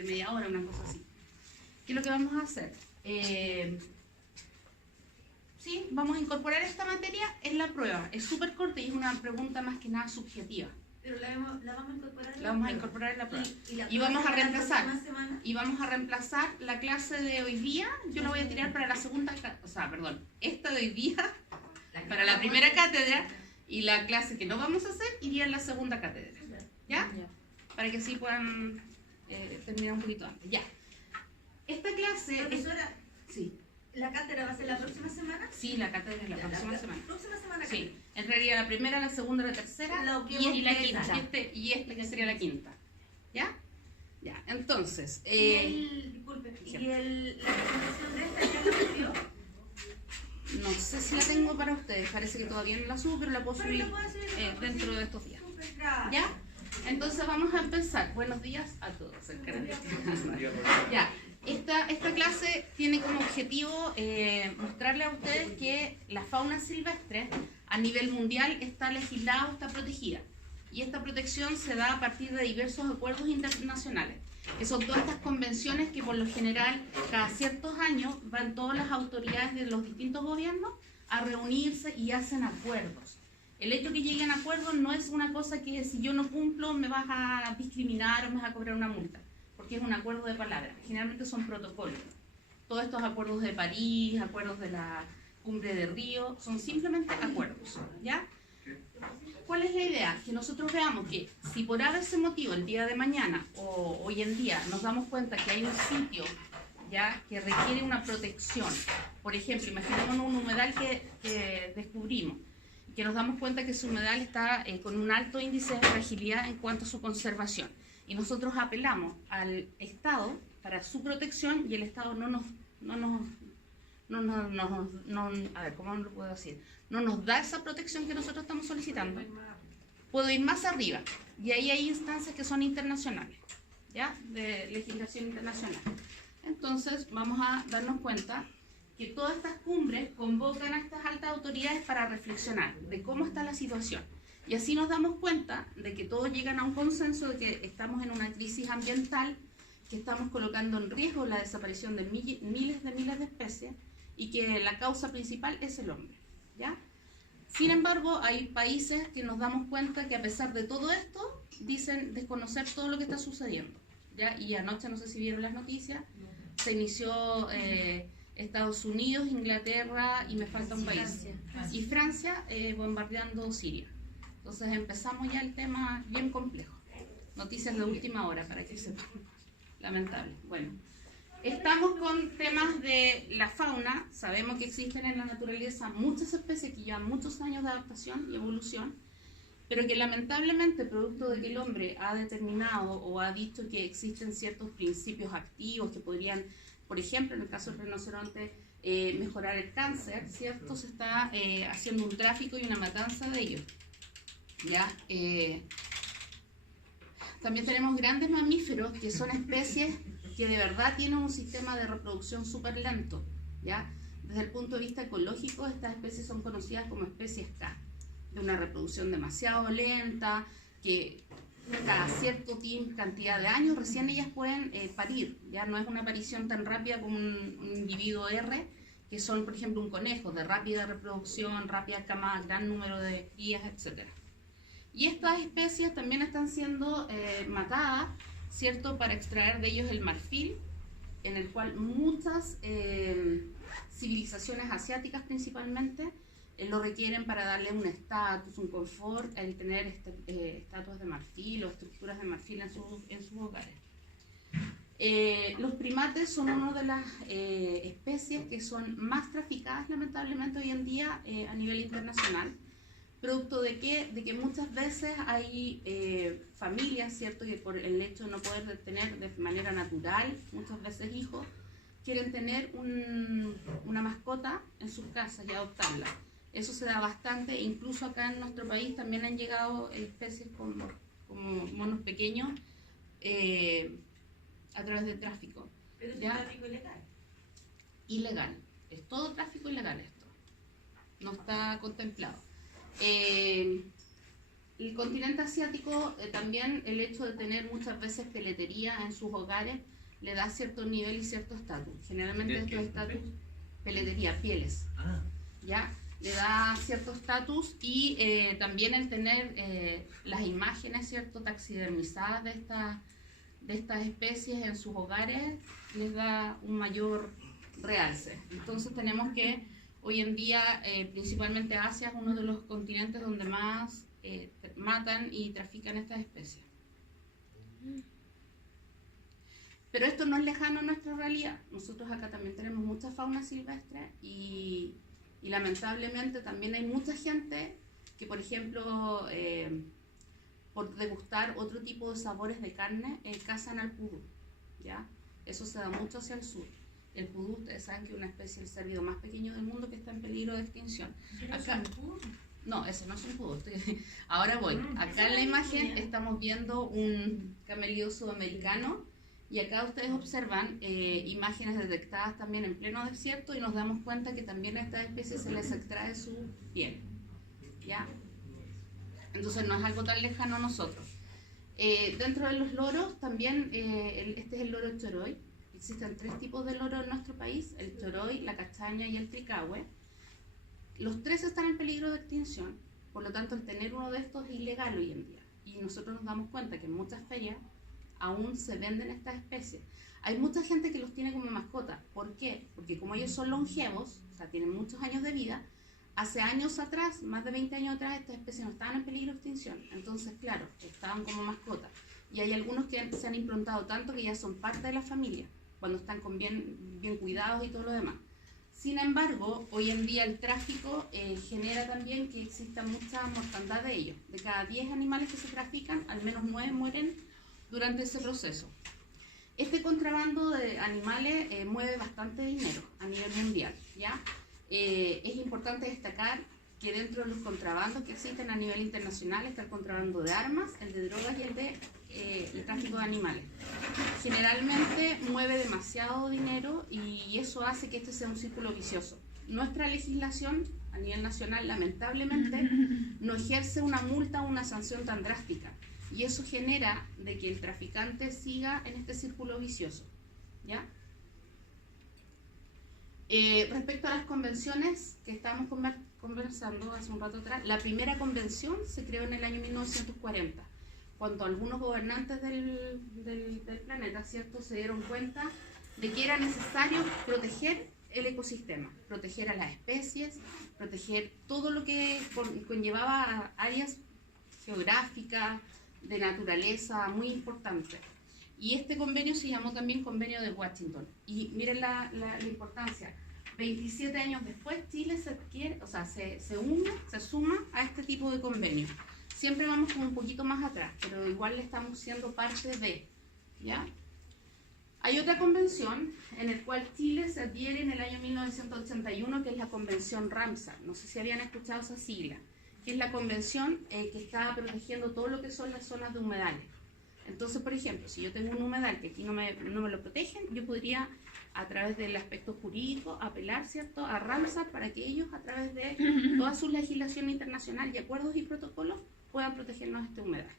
de media hora, una cosa así. ¿Qué es lo que vamos a hacer? Sí, vamos a incorporar esta materia en la prueba. Es súper corta y es una pregunta más que nada subjetiva. Pero la vamos a incorporar en la vamos a incorporar en la prueba. Y vamos a reemplazar. Y vamos a reemplazar la clase de hoy día. Yo la voy a tirar para la segunda, esta de hoy día para la primera cátedra, y la clase que no vamos a hacer iría en la segunda cátedra. ¿Ya? Para que así puedan terminar un poquito antes. Ya. Esta clase... Profesora, sí. ¿La cátedra va a ser la próxima semana? Sí, la cátedra es la próxima semana. ¿Próxima semana? Sí, en realidad la primera, la segunda, la tercera y la quinta. Y esta que sería la quinta. ¿Ya? Ya, entonces... disculpe, la presentación de esta ya la subió? No sé si la tengo para ustedes, parece que todavía no la subo, pero la puedo subir dentro de estos días. ¿Ya? Entonces vamos a empezar. Buenos días a todos. Ya. Esta clase tiene como objetivo mostrarle a ustedes que la fauna silvestre a nivel mundial está legislada o está protegida. Y esta protección se da a partir de diversos acuerdos internacionales, que son todas estas convenciones que por lo general cada ciertos años van todas las autoridades de los distintos gobiernos a reunirse y hacen acuerdos. El hecho que lleguen a acuerdos no es una cosa que si yo no cumplo me vas a discriminar o me vas a cobrar una multa, porque es un acuerdo de palabras. Generalmente son protocolos. Todos estos acuerdos de París, acuerdos de la Cumbre de Río, son simplemente acuerdos, ¿ya? ¿Cuál es la idea? Que nosotros veamos que si por ese motivo el día de mañana o hoy en día nos damos cuenta que hay un sitio, ¿ya?, que requiere una protección. Por ejemplo, imaginemos un humedal que descubrimos, que nos damos cuenta que ese humedal está con un alto índice de fragilidad en cuanto a su conservación. Y nosotros apelamos al Estado para su protección y el Estado no nos da esa protección que nosotros estamos solicitando. Puedo ir más arriba y ahí hay instancias que son internacionales, ¿ya?, de legislación internacional. Entonces vamos a darnos cuenta que todas estas cumbres convocan a estas altas autoridades para reflexionar de cómo está la situación. Y así nos damos cuenta de que todos llegan a un consenso de que estamos en una crisis ambiental, que estamos colocando en riesgo la desaparición de miles de especies y que la causa principal es el hombre, ¿ya? Sin embargo, hay países que nos damos cuenta que a pesar de todo esto, dicen desconocer todo lo que está sucediendo, ¿ya? Y anoche, no sé si vieron las noticias, se inició Estados Unidos, Inglaterra y me falta un país. Y Francia bombardeando Siria. Entonces empezamos ya el tema bien complejo. Noticias de última hora, para que sepan. Lamentable. Bueno, estamos con temas de la fauna. Sabemos que existen en la naturaleza muchas especies que llevan muchos años de adaptación y evolución, pero que lamentablemente, producto de que el hombre ha determinado o ha dicho que existen ciertos principios activos que podrían, por ejemplo, en el caso del rinoceronte, mejorar el cáncer, ¿cierto? Se está haciendo un tráfico y una matanza de ellos. ¿Ya? También tenemos grandes mamíferos que son especies que de verdad tienen un sistema de reproducción súper lento, ¿ya? Desde el punto de vista ecológico, estas especies son conocidas como especies K, de una reproducción demasiado lenta, que cada cierto cantidad de años recién ellas pueden parir, ya no es una aparición tan rápida como un individuo R, que son, por ejemplo, un conejo de rápida reproducción, rápida camada, gran número de crías, etc. Y estas especies también están siendo matadas, ¿cierto?, para extraer de ellos el marfil, en el cual muchas civilizaciones asiáticas principalmente lo requieren para darle un estatus, un confort, el tener estatuas de marfil o estructuras de marfil en sus hogares. Los primates son una de las especies que son más traficadas lamentablemente hoy en día a nivel internacional, producto de que muchas veces hay familias, ¿cierto?, que por el hecho de no poder tener de manera natural, muchas veces hijos, quieren tener una mascota en sus casas y adoptarla. Eso se da bastante, incluso acá en nuestro país también han llegado especies como monos pequeños a través de tráfico. ¿Pero es un tráfico ilegal? Ilegal, es todo tráfico ilegal esto, no está contemplado. El continente asiático, también el hecho de tener muchas veces peletería en sus hogares le da cierto nivel y cierto estatus. Generalmente estos estatus, peletería, pieles, ¿ya? Le da cierto estatus y también el tener las imágenes, ¿cierto?, taxidermizadas de estas especies en sus hogares les da un mayor realce. Entonces tenemos que hoy en día, principalmente Asia es uno de los continentes donde más matan y trafican estas especies. Pero esto no es lejano a nuestra realidad. Nosotros acá también tenemos mucha fauna silvestre y lamentablemente también hay mucha gente que, por ejemplo, por degustar otro tipo de sabores de carne, cazan al pudú, ¿ya? Eso se da mucho hacia el sur. El pudú, ustedes saben que es una especie del cérvido más pequeño del mundo que está en peligro de extinción. Acá, no, ese no es un pudú. Ahora voy. Acá en la imagen estamos viendo un camelídeo sudamericano y acá ustedes observan imágenes detectadas también en pleno desierto y nos damos cuenta que también a estas especies se les extrae su piel, ¿ya? Entonces no es algo tan lejano a nosotros. Dentro de los loros también, este es el loro choroy. Existen 3 tipos de loro en nuestro país: el choroy, la castaña y el tricahue. Los 3 están en peligro de extinción, por lo tanto el tener uno de estos es ilegal hoy en día. Y nosotros nos damos cuenta que en muchas ferias aún se venden estas especies. Hay mucha gente que los tiene como mascota. ¿Por qué? Porque como ellos son longevos, o sea, tienen muchos años de vida, hace años atrás, más de 20 años atrás, estas especies no estaban en peligro de extinción. Entonces, claro, estaban como mascota. Y hay algunos que se han implantado tanto que ya son parte de la familia, cuando están con bien cuidados y todo lo demás. Sin embargo, hoy en día el tráfico genera también que exista mucha mortandad de ellos. De cada 10 animales que se trafican, al menos 9 mueren durante ese proceso. Este contrabando de animales mueve bastante dinero a nivel mundial, ¿ya? Es importante destacar que dentro de los contrabandos que existen a nivel internacional está el contrabando de armas, el de drogas y el de el tráfico de animales. Generalmente mueve demasiado dinero y eso hace que este sea un círculo vicioso. Nuestra legislación a nivel nacional lamentablemente no ejerce una multa o una sanción tan drástica y eso genera de que el traficante siga en este círculo vicioso, ¿ya? Respecto a las convenciones que estábamos conversando hace un rato atrás, la primera convención se creó en el año 1940, cuando algunos gobernantes del planeta, ¿cierto?, se dieron cuenta de que era necesario proteger el ecosistema, proteger a las especies, proteger todo lo que conllevaba áreas geográficas, de naturaleza muy importantes. Y este convenio se llamó también Convenio de Washington. Y miren la importancia. 27 años después, Chile se suma a este tipo de convenio. Siempre vamos como un poquito más atrás, pero igual le estamos siendo parte de, ¿ya? Hay otra convención en la cual Chile se adhiere en el año 1981, que es la Convención Ramsar. No sé si habían escuchado esa sigla, que es la convención que está protegiendo todo lo que son las zonas de humedales. Entonces, por ejemplo, si yo tengo un humedal que aquí no me lo protegen, yo podría, a través del aspecto jurídico, apelar, ¿cierto?, a Ramsar para que ellos, a través de toda su legislación internacional y acuerdos y protocolos, puedan protegernos este humedal,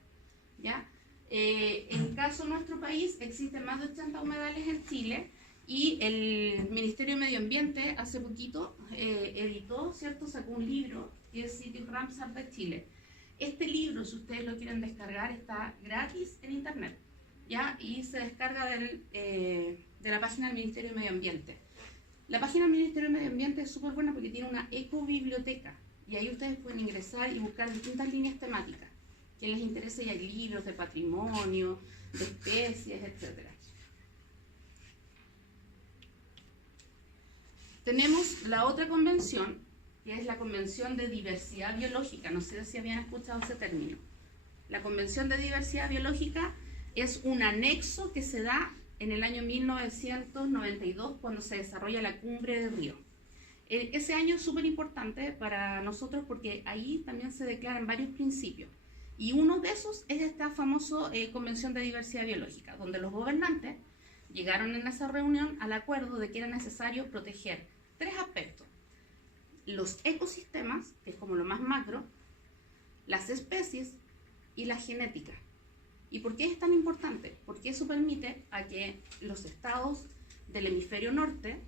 ¿ya? En el caso de nuestro país, existen más de 80 humedales en Chile y el Ministerio de Medio Ambiente hace poquito editó, ¿cierto?, sacó un libro que es Sitios Ramsar de Chile. Este libro, si ustedes lo quieren descargar, está gratis en internet, ¿ya? Y se descarga de la página del Ministerio de Medio Ambiente. La página del Ministerio de Medio Ambiente es súper buena porque tiene una ecobiblioteca y ahí ustedes pueden ingresar y buscar distintas líneas temáticas que les interese, y hay libros de patrimonio, de especies, etc. Tenemos la otra convención, que es la Convención de Diversidad Biológica. No sé si habían escuchado ese término. La Convención de Diversidad Biológica es un anexo que se da en el año 1992, cuando se desarrolla la Cumbre de Río. Ese año es súper importante para nosotros porque ahí también se declaran varios principios. Y uno de esos es esta famosa Convención de Diversidad Biológica, donde los gobernantes llegaron en esa reunión al acuerdo de que era necesario proteger 3 aspectos: los ecosistemas, que es como lo más macro, las especies y la genética. ¿Y por qué es tan importante? Porque eso permite a que los estados del hemisferio norte,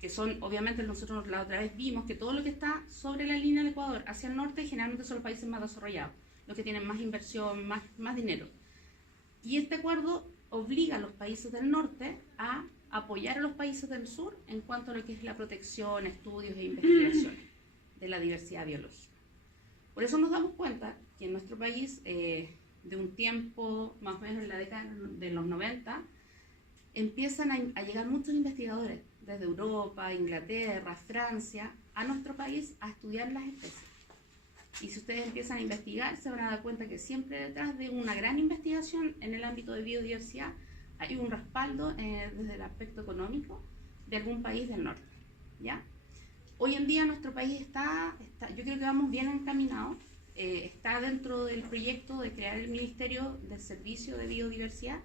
que son, obviamente nosotros la otra vez vimos que todo lo que está sobre la línea del Ecuador hacia el norte generalmente son los países más desarrollados, los que tienen más inversión, más dinero. Y este acuerdo obliga a los países del norte a apoyar a los países del sur en cuanto a lo que es la protección, estudios e investigaciones de la diversidad biológica. Por eso nos damos cuenta que en nuestro país, de un tiempo, más o menos en la década de los 90, empiezan a llegar muchos investigadores desde Europa, Inglaterra, Francia, a nuestro país a estudiar las especies. Y si ustedes empiezan a investigar, se van a dar cuenta que siempre detrás de una gran investigación en el ámbito de biodiversidad hay un respaldo desde el aspecto económico de algún país del norte, ¿ya? Hoy en día nuestro país está yo creo que vamos bien encaminados, está dentro del proyecto de crear el Ministerio del Servicio de Biodiversidad,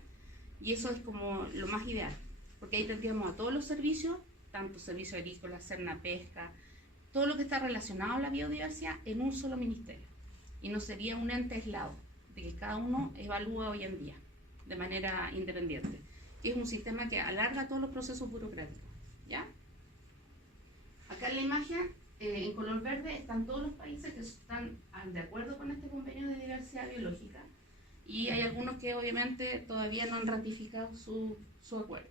y eso es como lo más ideal, porque ahí tendríamos a todos los servicios, tanto servicio agrícola, Serna Pesca, todo lo que está relacionado a la biodiversidad en un solo ministerio, y no sería un ente aislado, de que cada uno evalúa hoy en día de manera independiente, que es un sistema que alarga todos los procesos burocráticos, ¿ya? Acá en la imagen, en color verde, están todos los países que están de acuerdo con este convenio de diversidad biológica, y hay algunos que obviamente todavía no han ratificado su acuerdo.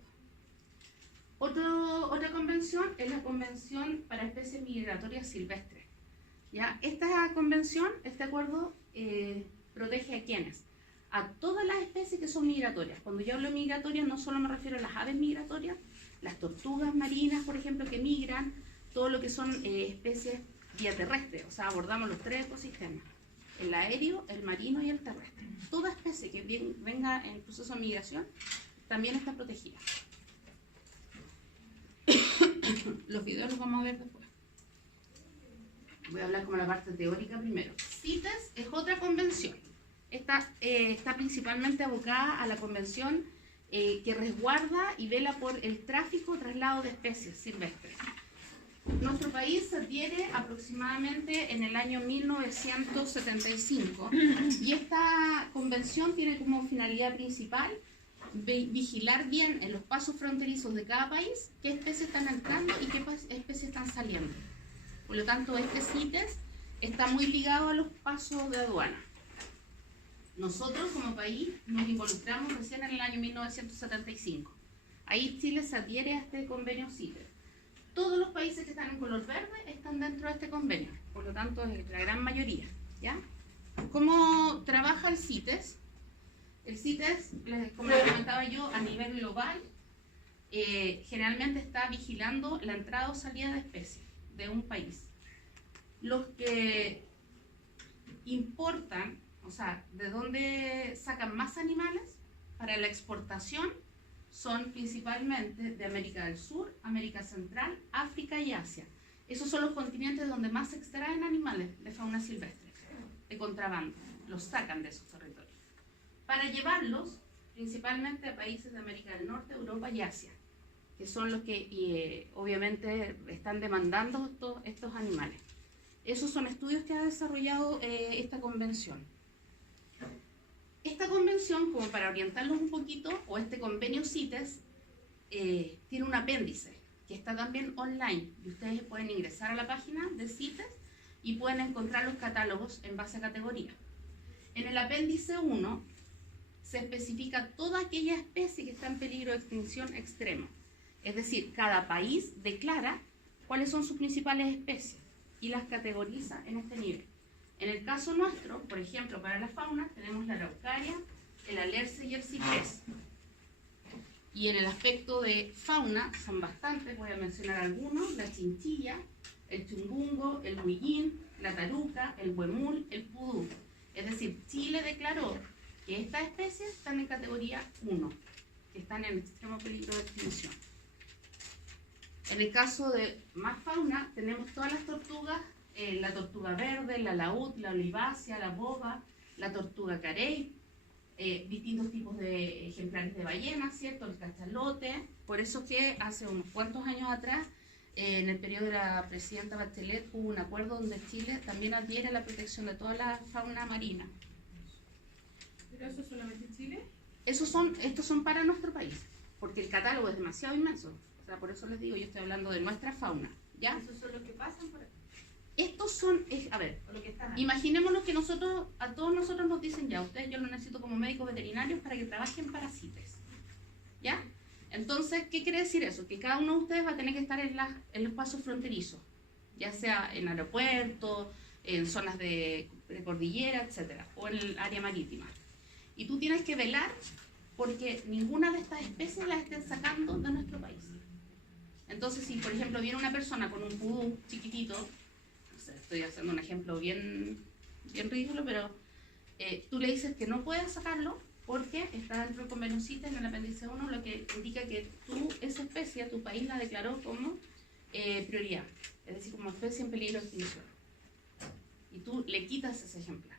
Otra convención es la Convención para Especies Migratorias Silvestres, ¿ya? Esta convención, este acuerdo, protege a ¿quiénes? A todas las especies que son migratorias. Cuando yo hablo de migratorias, no solo me refiero a las aves migratorias, las tortugas marinas, por ejemplo, que migran, todo lo que son especies vía terrestre, o sea, abordamos los tres ecosistemas, el aéreo, el marino y el terrestre. Toda especie que venga en proceso de migración también está protegida. Los videos los vamos a ver después. Voy a hablar como la parte teórica primero. CITES es otra convención. Esta está principalmente abocada a la convención que resguarda y vela por el tráfico o traslado de especies silvestres. Nuestro país se adhiere aproximadamente en el año 1975 y esta convención tiene como finalidad principal vigilar bien en los pasos fronterizos de cada país qué especies están entrando y qué especies están saliendo. Por lo tanto, este CITES está muy ligado a los pasos de aduana. Nosotros como país nos involucramos recién en el año 1975. Ahí Chile se adhiere a este convenio CITES. Todos los países que están en color verde están dentro de este convenio, por lo tanto es la gran mayoría, ¿ya? ¿Cómo trabaja el CITES? El CITES, como les comentaba yo, a nivel global, generalmente está vigilando la entrada o salida de especies de un país. Los que importan, o sea, de dónde sacan más animales para la exportación, son principalmente de América del Sur, América Central, África y Asia. Esos son los continentes donde más se extraen animales de fauna silvestre, de contrabando, los sacan de esos territorios, para llevarlos principalmente a países de América del Norte, Europa y Asia, que son los que obviamente están demandando estos animales. Esos son estudios que ha desarrollado esta convención. Esta convención, como para orientarlos un poquito, o este convenio CITES, tiene un apéndice que está también online, y ustedes pueden ingresar a la página de CITES y pueden encontrar los catálogos en base a categoría. En el apéndice 1 se especifica toda aquella especie que está en peligro de extinción extrema, es decir, cada país declara cuáles son sus principales especies y las categoriza en este nivel. En el caso nuestro, por ejemplo, para la fauna, tenemos la araucaria, el alerce y el ciprés. Y en el aspecto de fauna, son bastantes, voy a mencionar algunos: la chinchilla, el chungungo, el huillín, la taruca, el huemul, el pudú. Es decir, Chile declaró que estas especies están en categoría 1, que están en extremo peligro de extinción. En el caso de más fauna, tenemos todas las tortugas, la tortuga verde, la laúd, la olivácea, la boba, la tortuga carey, distintos tipos de ejemplares de ballenas, ¿cierto? El cachalote. Por eso que hace unos cuantos años atrás, en el periodo de la presidenta Bachelet, hubo un acuerdo donde Chile también adhiere a la protección de toda la fauna marina. ¿Pero eso solamente en Chile? Estos son para nuestro país, porque el catálogo es demasiado inmenso. O sea, por eso les digo, yo estoy hablando de nuestra fauna, ¿ya? ¿Esos son los que pasan por aquí? Estos son, a ver, ¿O los que están aquí? imaginémonos que a todos nosotros nos dicen ya, ustedes yo los necesito como médicos veterinarios para que trabajen para CITES, ¿ya? Entonces, ¿qué quiere decir eso? Que cada uno de ustedes va a tener que estar en los pasos fronterizos, ya sea en aeropuertos, en zonas de cordillera, etcétera, o en el área marítima. Y tú tienes que velar porque ninguna de estas especies las estén sacando de nuestro país. Entonces, si por ejemplo viene una persona con un pudú chiquitito, no sé, estoy haciendo un ejemplo bien ridículo, pero tú le dices que no puedes sacarlo porque está dentro del convenio CITES en el apéndice 1, lo que indica que esa especie, tu país la declaró como prioridad, es decir, como especie en peligro de extinción. Y tú le quitas ese ejemplar.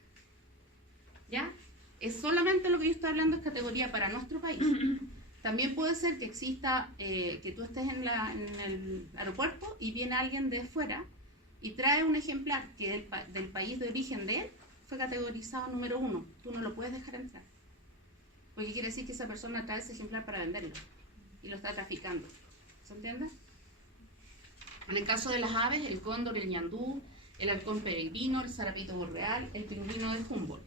¿Ya? Es solamente lo que yo estoy hablando es categoría para nuestro país. También puede ser que exista, que tú estés en el aeropuerto y viene alguien de fuera y trae un ejemplar que del país de origen de él fue categorizado número 1. Tú no lo puedes dejar entrar. Porque quiere decir que esa persona trae ese ejemplar para venderlo y lo está traficando. ¿Se entiende? En el caso de las aves, el cóndor, el ñandú, el halcón peregrino, el zarapito borreal, el pingüino de Humboldt.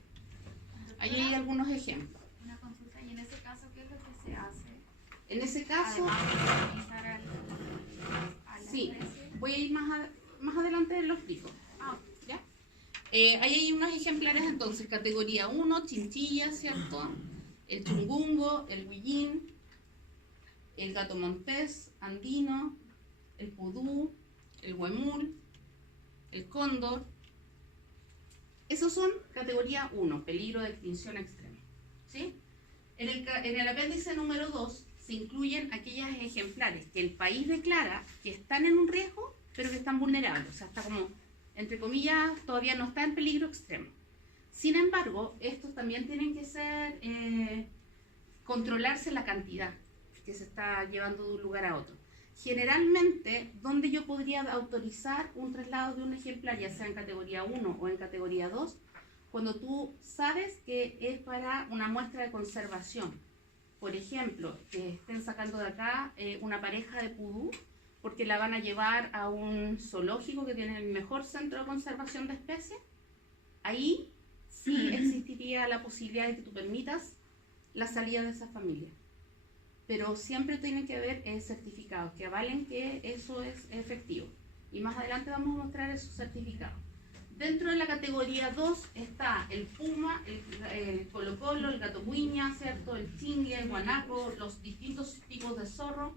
Ahí hay algunos ejemplos. Una consulta, y en ese caso, ¿qué es lo que se hace? En ese caso, Además de revisar a la sí, especie. voy a ir más adelante lo explico. ¿Ya? Ahí hay unos ejemplares entonces, categoría 1, chinchilla, ¿cierto? El chungungo, el huillín, el gato montés, andino, el pudú, el huemul, el cóndor. Esos son categoría 1, peligro de extinción extrema. ¿Sí? En el apéndice número 2 se incluyen aquellos ejemplares que el país declara que están en un riesgo, pero que están vulnerables. O sea, está como, entre comillas, todavía no está en peligro extremo. Sin embargo, estos también tienen que ser, controlarse la cantidad que se está llevando de un lugar a otro. Generalmente, donde yo podría autorizar un traslado de un ejemplar, ya sea en categoría 1 o en categoría 2, cuando tú sabes que es para una muestra de conservación. Por ejemplo, que estén sacando de acá una pareja de pudú, porque la van a llevar a un zoológico que tiene el mejor centro de conservación de especies, ahí sí existiría la posibilidad de que tú permitas la salida de esa familia. Pero siempre tienen que haber certificados que avalen que eso es efectivo. Y más adelante vamos a mostrar esos certificados. Dentro de la categoría 2 está el puma, el colocolo, el gato guiña, ¿cierto? El chingue, el guanaco, los distintos tipos de zorro,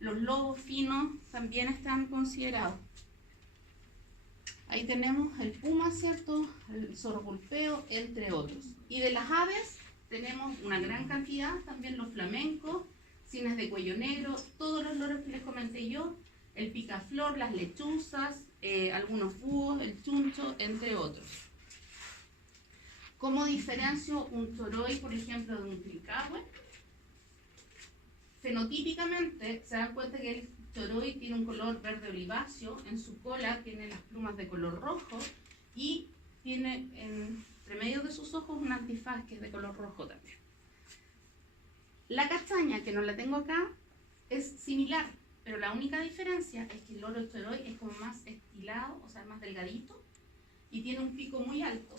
los lobos finos también están considerados. Ahí tenemos el puma, ¿cierto? El zorro pulpeo, entre otros. Y de las aves tenemos una gran cantidad, también los flamencos, cines de cuello negro, todos los loros que les comenté yo, el picaflor, las lechuzas, algunos búhos, el chuncho, entre otros. ¿Cómo diferencio un choroy, por ejemplo, de un tricahue? Fenotípicamente se dan cuenta que el choroy tiene un color verde oliváceo, en su cola tiene las plumas de color rojo y tiene entre medio de sus ojos un antifaz que es de color rojo también. La castaña, que no la tengo acá, es similar, pero la única diferencia es que el loro choroy es como más estilado, o sea, más delgadito, y tiene un pico muy alto,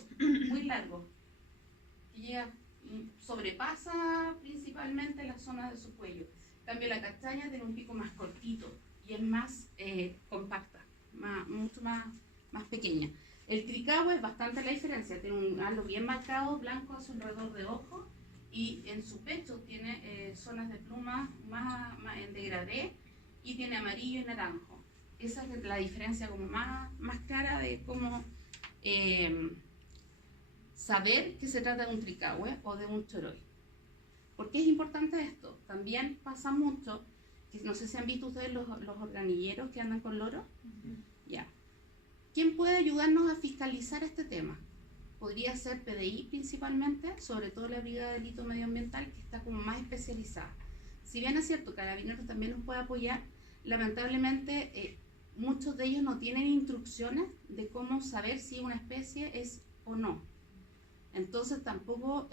muy largo, que llega, sobrepasa principalmente la zona de su cuello. En cambio, la castaña tiene un pico más cortito y es más compacta, mucho más pequeña. El tricahue es bastante la diferencia, tiene un halo bien marcado, blanco a su alrededor de ojo, y en su pecho tiene zonas de plumas más en degradé y tiene amarillo y naranjo. Esa es la diferencia como más clara de cómo saber que se trata de un tricahue o de un choroy. ¿Por qué es importante esto? También pasa mucho, que no sé si han visto ustedes los organilleros que andan con loros. Ya. ¿Quién puede ayudarnos a fiscalizar este tema? Podría ser PDI principalmente, sobre todo la Brigada de Delito Medioambiental, que está como más especializada. Si bien es cierto, Carabineros también nos puede apoyar, lamentablemente muchos de ellos no tienen instrucciones de cómo saber si una especie es o no. Entonces tampoco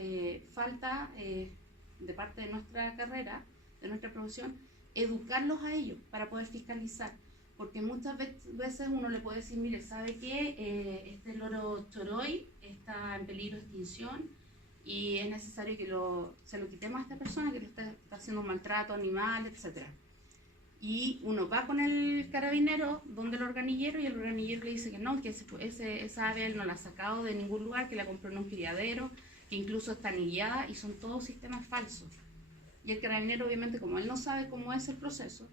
falta, de parte de nuestra carrera, de nuestra profesión, educarlos a ellos para poder fiscalizar. Porque muchas veces uno le puede decir, mire, ¿sabe qué? Este loro choroy está en peligro de extinción y es necesario que se lo quitemos a esta persona que le está haciendo un maltrato animal, etc. Y uno va con el carabinero donde el organillero y el organillero le dice que no, que esa ave él no la ha sacado de ningún lugar, que la compró en un criadero, que incluso está anillada, y son todos sistemas falsos. Y el carabinero, obviamente, como él no sabe cómo es el proceso,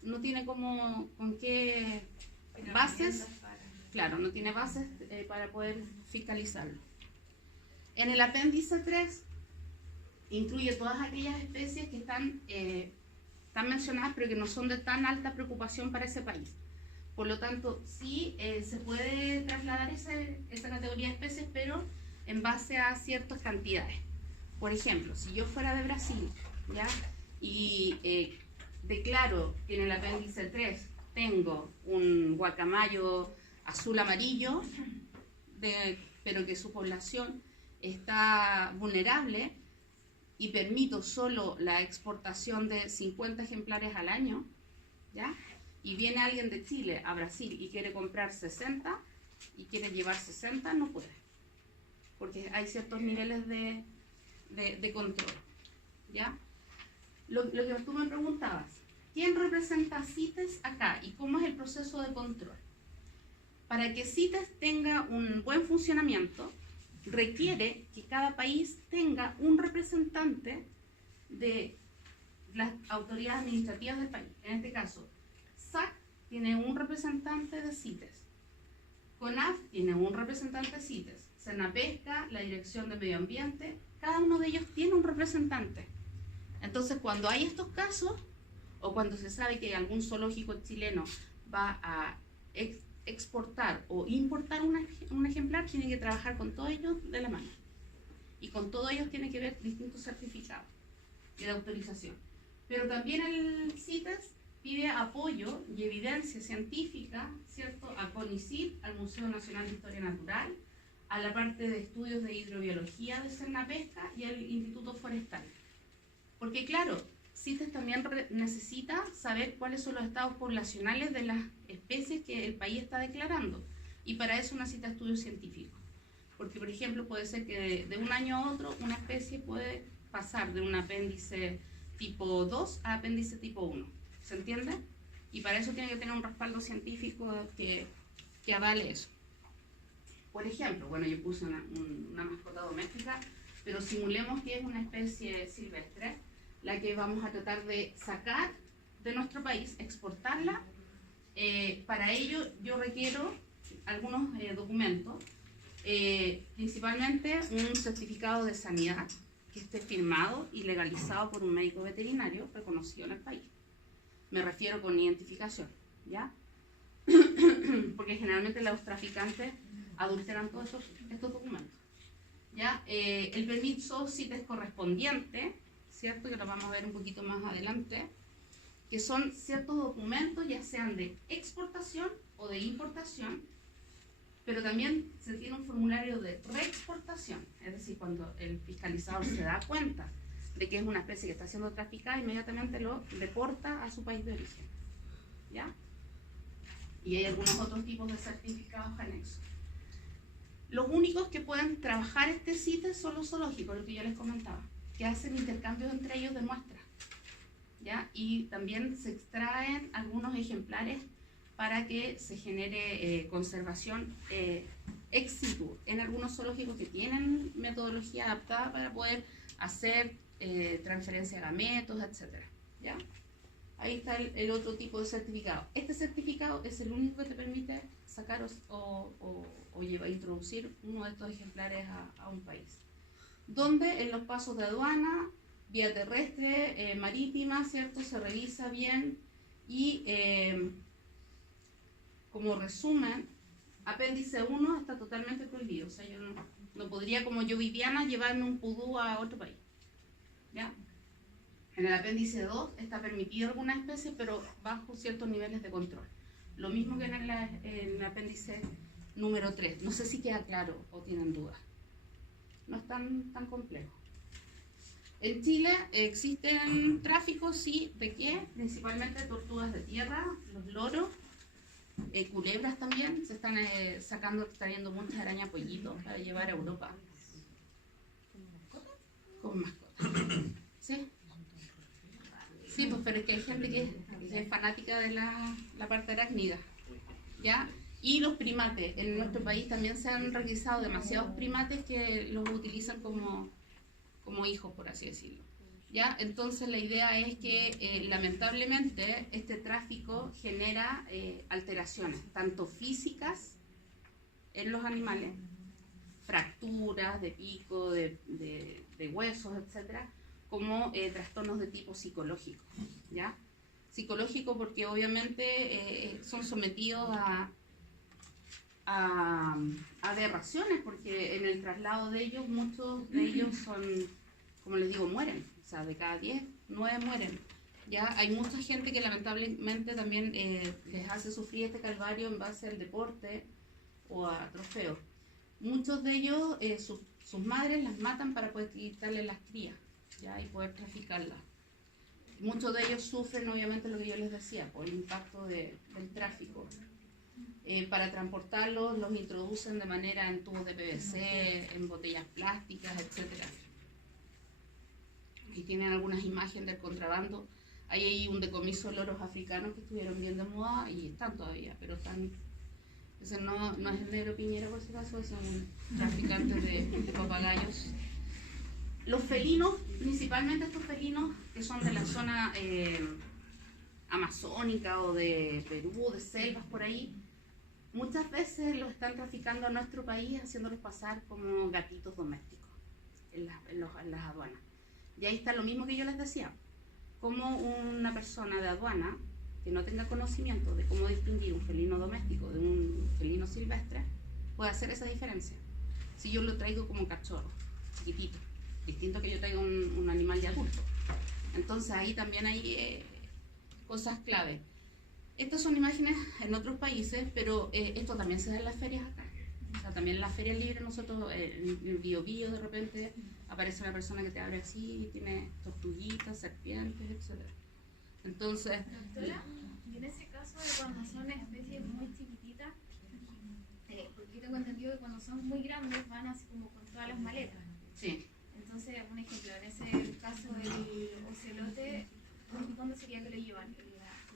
no tiene con qué bases, claro, no tiene bases para poder fiscalizarlo. En el apéndice 3 incluye todas aquellas especies que están mencionadas, pero que no son de tan alta preocupación para ese país. Por lo tanto, sí se puede trasladar esa categoría de especies, pero en base a ciertas cantidades. Por ejemplo, si yo fuera de Brasil, ¿ya? Y declaro que en el apéndice 3 tengo un guacamayo azul amarillo, pero que su población está vulnerable, y permito solo la exportación de 50 ejemplares al año, ¿ya? Y viene alguien de Chile a Brasil y quiere comprar 60 y quiere llevar 60, no puede, porque hay ciertos niveles de control, ¿ya? Lo que tú me preguntabas, ¿quién representa a CITES acá y cómo es el proceso de control? Para que CITES tenga un buen funcionamiento, requiere que cada país tenga un representante de las autoridades administrativas del país. En este caso, SAC tiene un representante de CITES, CONAF tiene un representante de CITES, Senapesca, la Dirección de Medio Ambiente, cada uno de ellos tiene un representante. Entonces, cuando hay estos casos, o cuando se sabe que algún zoológico chileno va a exportar o importar un ejemplar, tiene que trabajar con todos ellos de la mano. Y con todos ellos tiene que ver distintos certificados y de autorización. Pero también el CITES pide apoyo y evidencia científica, ¿cierto?, a CONICYT, al Museo Nacional de Historia Natural, a la parte de estudios de hidrobiología de Senapesca y al Instituto Forestal. Porque claro, CITES también necesita saber cuáles son los estados poblacionales de las especies que el país está declarando, y para eso necesita estudios científicos. Porque, por ejemplo, puede ser que de un año a otro una especie puede pasar de un apéndice tipo 2 a apéndice tipo 1. ¿Se entiende? Y para eso tiene que tener un respaldo científico que avale eso. Por ejemplo, bueno, yo puse una mascota doméstica, pero simulemos que es una especie silvestre, la que vamos a tratar de sacar de nuestro país, exportarla. Para ello yo requiero algunos documentos, principalmente un certificado de sanidad que esté firmado y legalizado por un médico veterinario reconocido en el país. Me refiero con identificación, ¿ya? Porque generalmente los traficantes adulteran todos estos documentos, ¿ya? El permiso CITES correspondiente, ¿cierto?, que lo vamos a ver un poquito más adelante, que son ciertos documentos, ya sean de exportación o de importación, pero también se tiene un formulario de reexportación, es decir, cuando el fiscalizador se da cuenta de que es una especie que está siendo traficada, inmediatamente lo deporta a su país de origen, ¿ya? Y hay algunos otros tipos de certificados anexos. Los únicos que pueden trabajar este CITES son los zoológicos, lo que yo les comentaba, que hacen intercambios entre ellos de muestras, ¿ya? Y también se extraen algunos ejemplares para que se genere conservación ex situ en algunos zoológicos que tienen metodología adaptada para poder hacer transferencia de gametos, etc. ¿Ya? Ahí está el otro tipo de certificado. Este certificado es el único que te permite sacar o introducir uno de estos ejemplares a un país. Donde en los pasos de aduana, vía terrestre, marítima, ¿cierto?, se revisa bien y como resumen, apéndice 1 está totalmente prohibido. O sea, yo no podría, como yo Viviana, llevarme un pudú a otro país, ¿ya? En el apéndice 2 está permitida alguna especie, pero bajo ciertos niveles de control. Lo mismo que en el apéndice número 3. No sé si queda claro o tienen dudas. no es tan complejo. En Chile existen tráficos, sí, ¿de qué? Principalmente tortugas de tierra, los loros, culebras también, se están trayendo muchas arañas pollitos para llevar a Europa. Con mascotas. ¿Sí? Sí, pues, pero es que hay gente que es fanática de la parte arácnida, ¿ya? Y los primates, en nuestro país también se han requisado demasiados primates que los utilizan como hijos, por así decirlo, ¿ya? Entonces la idea es que lamentablemente este tráfico genera alteraciones, tanto físicas en los animales, fracturas de pico, de huesos, etcétera, como trastornos de tipo psicológico, ¿ya? Psicológico porque obviamente son sometidos a aberraciones, porque en el traslado de ellos, muchos de ellos son, como les digo, mueren, o sea, de cada 10, 9 mueren. Ya hay mucha gente que lamentablemente también les hace sufrir este calvario en base al deporte o a trofeos. Muchos de ellos, sus madres las matan para poder quitarle las crías, ¿ya? Y poder traficarlas. Muchos de ellos sufren, obviamente, lo que yo les decía, por el impacto del tráfico. Para transportarlos, los introducen de manera en tubos de PVC, en botellas plásticas, etc. Y tienen algunas imágenes del contrabando. Hay un decomiso de loros africanos que estuvieron bien de moda y están todavía, pero están... Ese no es el negro Piñera, por si acaso, son traficantes de papagayos. Los felinos, principalmente estos felinos que son de la zona amazónica o de Perú, de selvas por ahí, muchas veces los están traficando a nuestro país haciéndolos pasar como gatitos domésticos en las aduanas. Y ahí está lo mismo que yo les decía, como una persona de aduana que no tenga conocimiento de cómo distinguir un felino doméstico de un felino silvestre puede hacer esa diferencia. Si yo lo traigo como cachorro, chiquitito, distinto que yo traiga un animal de adulto. Entonces ahí también hay cosas clave. Estas son imágenes en otros países, pero esto también se da en las ferias acá. O sea, también en las ferias libres nosotros, en el Biobío de repente aparece una persona que te abre así y tiene tortuguitas, serpientes, etc. Entonces... Doctora, y en ese caso de cuando son especies muy chiquititas, porque tengo entendido que cuando son muy grandes van así como con todas las maletas. Sí. Entonces, un ejemplo, en ese caso del ocelote, ¿cuándo sería que lo llevan?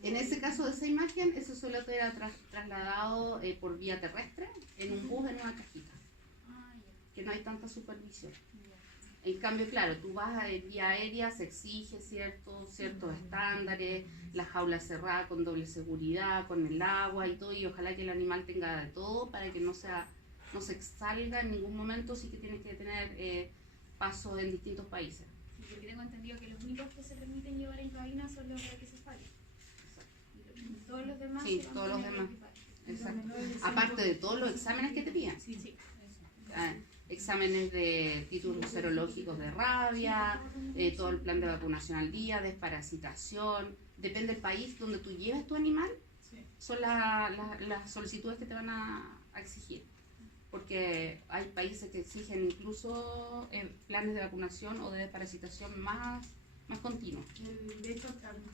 En ese caso de esa imagen, ese ocelote era trasladado por vía terrestre en un bus, en una cajita, que no hay tanta supervisión. En cambio, claro, tú vas a vía aérea, se exige ciertos estándares, la jaula cerrada con doble seguridad, con el agua y todo, y ojalá que el animal tenga de todo para que no se salga en ningún momento, sí que tienes que tener pasos en distintos países. Sí, porque tengo entendido que los únicos que se permiten llevar en cabina son los braquicefálicos. Todos los demás. Sí, todos los demás. Exacto. Aparte de todos los exámenes que te piden. Sí, sí. Exámenes de títulos serológicos de rabia, todo el plan de vacunación al día, desparasitación. Depende del país donde tú lleves tu animal, son las solicitudes que te van a exigir. Porque hay países que exigen incluso planes de vacunación o de desparasitación más continuos. De hecho,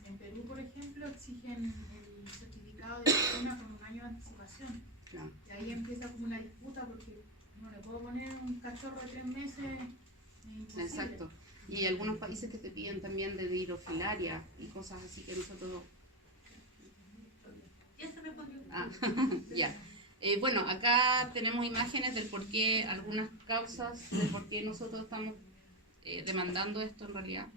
en Perú, por ejemplo, exigen el certificado de vacuna con un año de anticipación. Claro. Y ahí empieza como una disputa porque no le puedo poner un cachorro de 3 meses. Imposible. Exacto. Y hay algunos países que te piden también de hidrofilaria y cosas así que nosotros... Ya se respondió. Ya. Bueno, acá tenemos imágenes del por qué, algunas causas del por qué nosotros estamos demandando esto en realidad.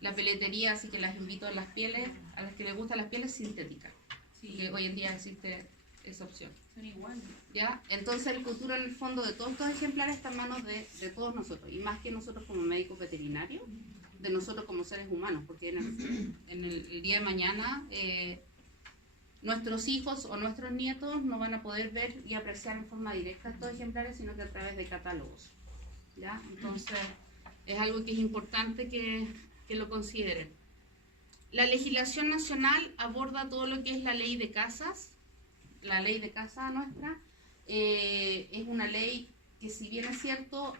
La peletería, así que las invito a las pieles, a las que les gustan las pieles sintéticas, que hoy en día existe esa opción. Son iguales. ¿Ya? Entonces el futuro en el fondo de todos estos ejemplares está en manos de todos nosotros, y más que nosotros como médicos veterinarios, de nosotros como seres humanos, porque en el día de mañana nuestros hijos o nuestros nietos no van a poder ver y apreciar en forma directa estos ejemplares, sino que a través de catálogos. ¿Ya? Entonces es algo que es importante que lo consideren. La legislación nacional aborda todo lo que es la ley de casas. La ley de casa nuestra es una ley que si bien es cierto,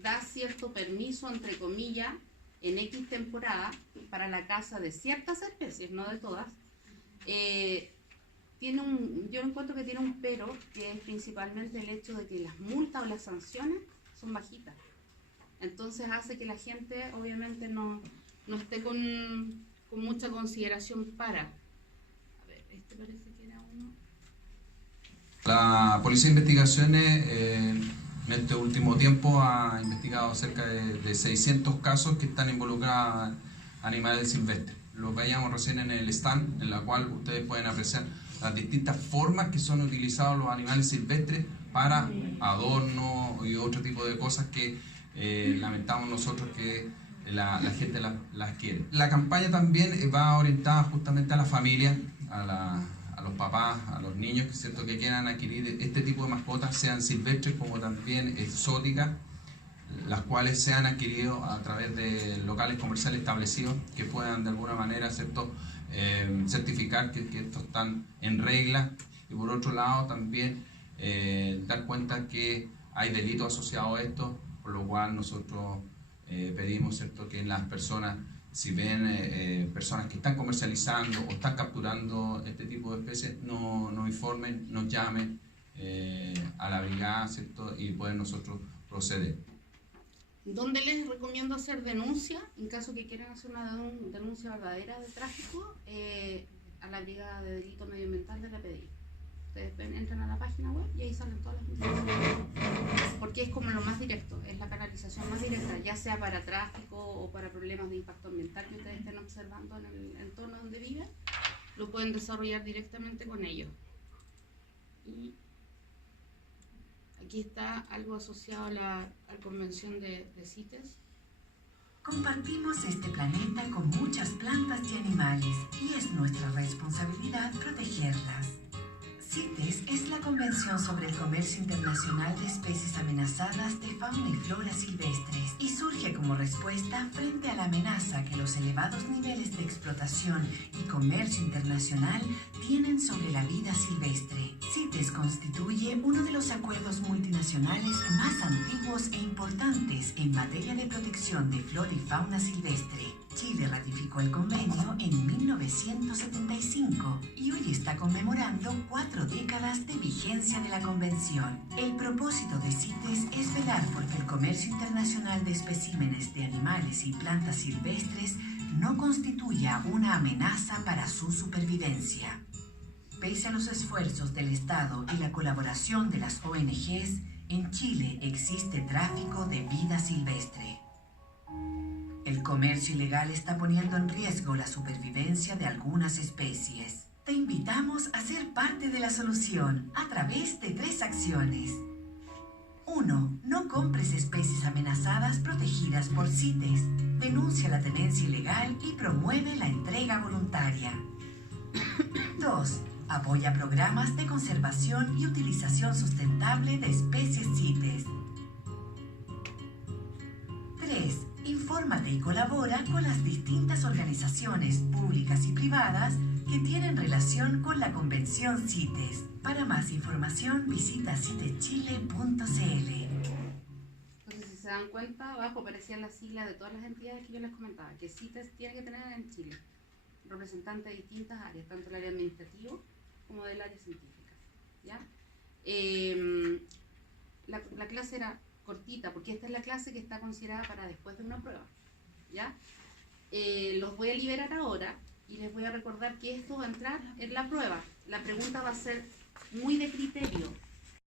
da cierto permiso, entre comillas, en X temporada para la caza de ciertas especies, no de todas, yo encuentro que tiene un pero, que es principalmente el hecho de que las multas o las sanciones son bajitas. Entonces hace que la gente obviamente no esté con mucha consideración para. A ver, este parece que era uno. La Policía de Investigaciones en este último tiempo ha investigado cerca de 600 casos que están involucrados animales silvestres. Lo veíamos recién en el stand, en la cual ustedes pueden apreciar las distintas formas que son utilizados los animales silvestres para adorno y otro tipo de cosas que lamentamos nosotros que la gente las quiere. La campaña también va orientada justamente a la familia, a los papás, a los niños que quieran adquirir este tipo de mascotas, sean silvestres como también exóticas, las cuales se han adquirido a través de locales comerciales establecidos que puedan de alguna manera certificar que estos están en regla, y por otro lado también dar cuenta que hay delitos asociados a esto, por lo cual nosotros pedimos, ¿cierto?, que las personas, si ven personas que están comercializando o están capturando este tipo de especies, nos informen, nos llamen a la brigada, ¿cierto?, y pueden nosotros proceder. ¿Dónde les recomiendo hacer denuncia? En caso que quieran hacer una denuncia verdadera de tráfico, a la Brigada de Delito Medioambiental de la PDI. Ustedes entran a la página web y ahí salen todas las informaciones. Porque es como lo más directo, es la canalización más directa, ya sea para tráfico o para problemas de impacto ambiental que ustedes estén observando en el entorno donde viven, lo pueden desarrollar directamente con ellos. Y aquí está algo asociado a la convención de CITES. Compartimos este planeta con muchas plantas y animales y es nuestra responsabilidad protegerlas. CITES es la Convención sobre el Comercio Internacional de Especies Amenazadas de Fauna y Flora Silvestres y surge como respuesta frente a la amenaza que los elevados niveles de explotación y comercio internacional tienen sobre la vida silvestre. CITES constituye uno de los acuerdos multinacionales más antiguos e importantes en materia de protección de flora y fauna silvestre. Chile ratificó el convenio en 1975 y hoy está conmemorando 4 décadas de vigencia de la convención. El propósito de CITES es velar porque el comercio internacional de especímenes de animales y plantas silvestres no constituya una amenaza para su supervivencia. Pese a los esfuerzos del Estado y la colaboración de las ONGs, en Chile existe tráfico de vida silvestre. El comercio ilegal está poniendo en riesgo la supervivencia de algunas especies. Te invitamos a ser parte de la solución a través de 3 acciones. 1. No compres especies amenazadas protegidas por CITES. Denuncia la tenencia ilegal y promueve la entrega voluntaria. 2. Apoya programas de conservación y utilización sustentable de especies CITES. 3. Infórmate y colabora con las distintas organizaciones públicas y privadas que tienen relación con la Convención CITES. Para más información visita citeschile.cl. Entonces, si se dan cuenta, abajo aparecían las siglas de todas las entidades que yo les comentaba, que CITES tiene que tener en Chile representantes de distintas áreas, tanto del área administrativo como del área científica, ¿ya? La clase era cortita, porque esta es la clase que está considerada para después de una prueba, ¿ya? Los voy a liberar ahora y les voy a recordar que esto va a entrar en la prueba. La pregunta va a ser muy de criterio,